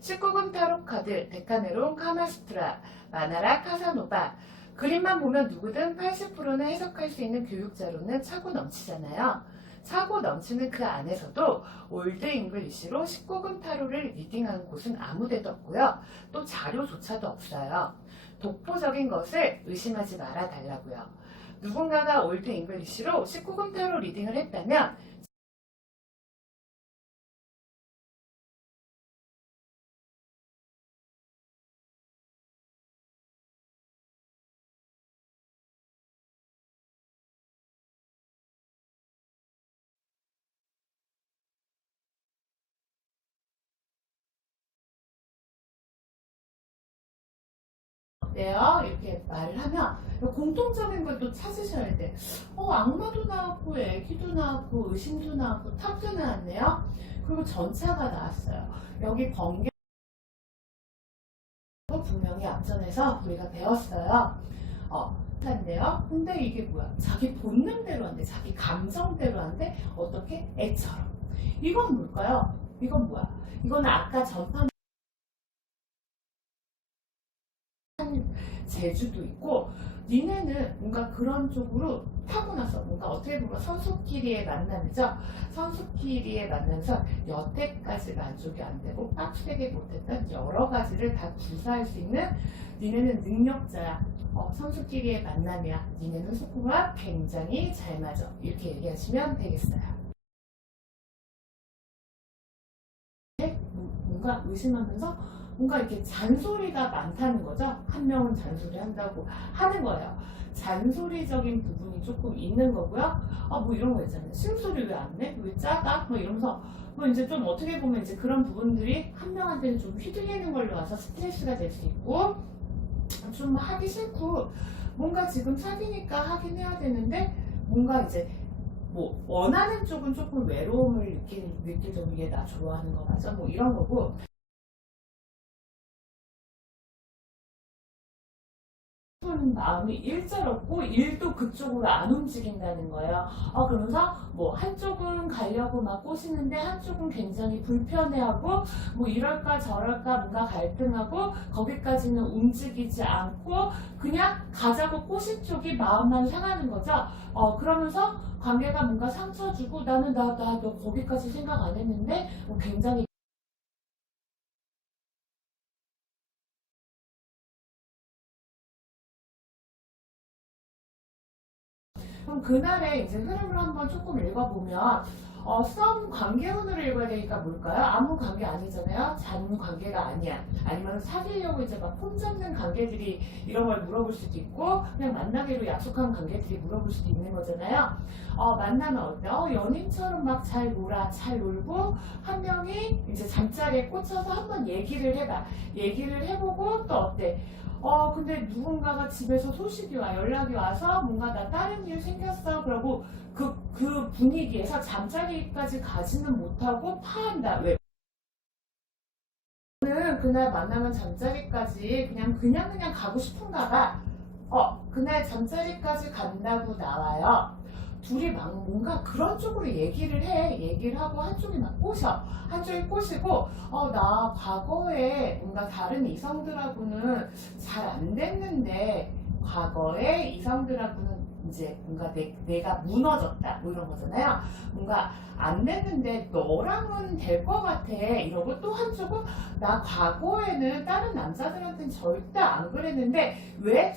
19금 타로 카드, 데카메론 카마스트라, 마나라 카사노바. 그림만 보면 누구든 80%는 해석할 수 있는 교육자로는 차고 넘치잖아요. 차고 넘치는 그 안에서도 올드 잉글리시로 19금 타로를 리딩하는 곳은 아무 데도 없고요. 또 자료조차도 없어요. 독보적인 것을 의심하지 말아 달라고요. 누군가가 올드 잉글리시로 19금 타로 리딩을 했다면 돼요. 이렇게 말을 하면 공통적인 걸 또 찾으셔야 돼. 어, 악마도 나왔고, 애기도 나왔고, 의심도 나왔고, 탑도 나왔네요. 그리고 전차가 나왔어요. 여기 번개 분명히 앞전에서 우리가 배웠어요. 어, 한데요. 근데 이게 뭐야? 자기 본능대로 한대, 자기 감정대로 한대, 어떻게? 애처럼. 이건 뭘까요? 이건 뭐야? 이건 아까 전판 재주도 있고 니네는 뭔가 그런 쪽으로 타고나서 뭔가 어떻게 보면 선수끼리의 만남이죠. 선수끼리의 만남에서 여태까지 만족이 안 되고 빡세게 못했던 여러 가지를 다 구사할 수 있는 니네는 능력자야. 어, 선수끼리의 만남이야. 니네는 소kum과 굉장히 잘 맞아. 이렇게 얘기하시면 되겠어요. 뭔가 의심하면서 뭔가 이렇게 잔소리가 많다는 거죠. 한 명은 잔소리 한다고 하는 거예요. 잔소리적인 부분이 조금 있는 거고요. 아, 뭐 이런 거 있잖아요. 심소리 왜 안 내? 왜 짜다? 뭐 이러면서 뭐 이제 좀 어떻게 보면 이제 그런 부분들이 한 명한테는 좀 휘둘리는 걸로 와서 스트레스가 될 수 있고 좀 하기 싫고 뭔가 지금 사귀니까 하긴 해야 되는데 뭔가 이제 뭐 원하는 쪽은 조금 외로움을 느낄, 느낄 정도에 나 좋아하는 거 맞아? 뭐 이런 거고 싶은 마음이 일절없고 일도 그쪽으로 안 움직인다는 거예요. 어, 그러면서 뭐 한쪽은 가려고 막 꼬시는데 한쪽은 굉장히 불편해하고 뭐 이럴까 저럴까 뭔가 갈등하고 거기까지는 움직이지 않고 그냥 가자고 꼬신 쪽이 마음만 상하는 거죠. 어, 그러면서 관계가 뭔가 상처 주고 나는 나, 나, 너 거기까지 생각 안 했는데 뭐 굉장히 그럼 그날의 이제 흐름을 한번 조금 읽어보면 어, 썸 관계 운을 읽어야 되니까 뭘까요? 아무 관계 아니잖아요. 잔 관계가 아니야. 아니면 사귀려고 이제 막 폼 잡는 관계들이 이런 걸 물어볼 수도 있고 그냥 만나기로 약속한 관계들이 물어볼 수도 있는 거잖아요. 어, 만나면 어때? 어, 연인처럼 막 잘 놀아, 잘 놀고 한 명이 이제 잠자리에 꽂혀서 한번 얘기를 해봐. 얘기를 해보고 또 어때? 어, 근데 누군가가 집에서 소식이 와, 연락이 와서 뭔가 나 다른 일 생겼어. 그러고 그, 그 분위기에서 잠자리까지 가지는 못하고 파한다. 왜? 저는 그날 만나면 잠자리까지 그냥 그냥 그냥 가고 싶은가 봐. 어, 그날 잠자리까지 간다고 나와요. 둘이 막 뭔가 그런 쪽으로 얘기를 해. 얘기를 하고 한쪽이 막 꼬셔. 한쪽이 꼬시고, 어, 나 과거에 뭔가 다른 이성들하고는 잘 안 됐는데, 과거에 이성들하고는 이제 뭔가 내, 내가 무너졌다. 뭐 이런 거잖아요. 뭔가 안 됐는데 너랑은 될 것 같아. 이러고 또 한쪽은 나 과거에는 다른 남자들한테는 절대 안 그랬는데 왜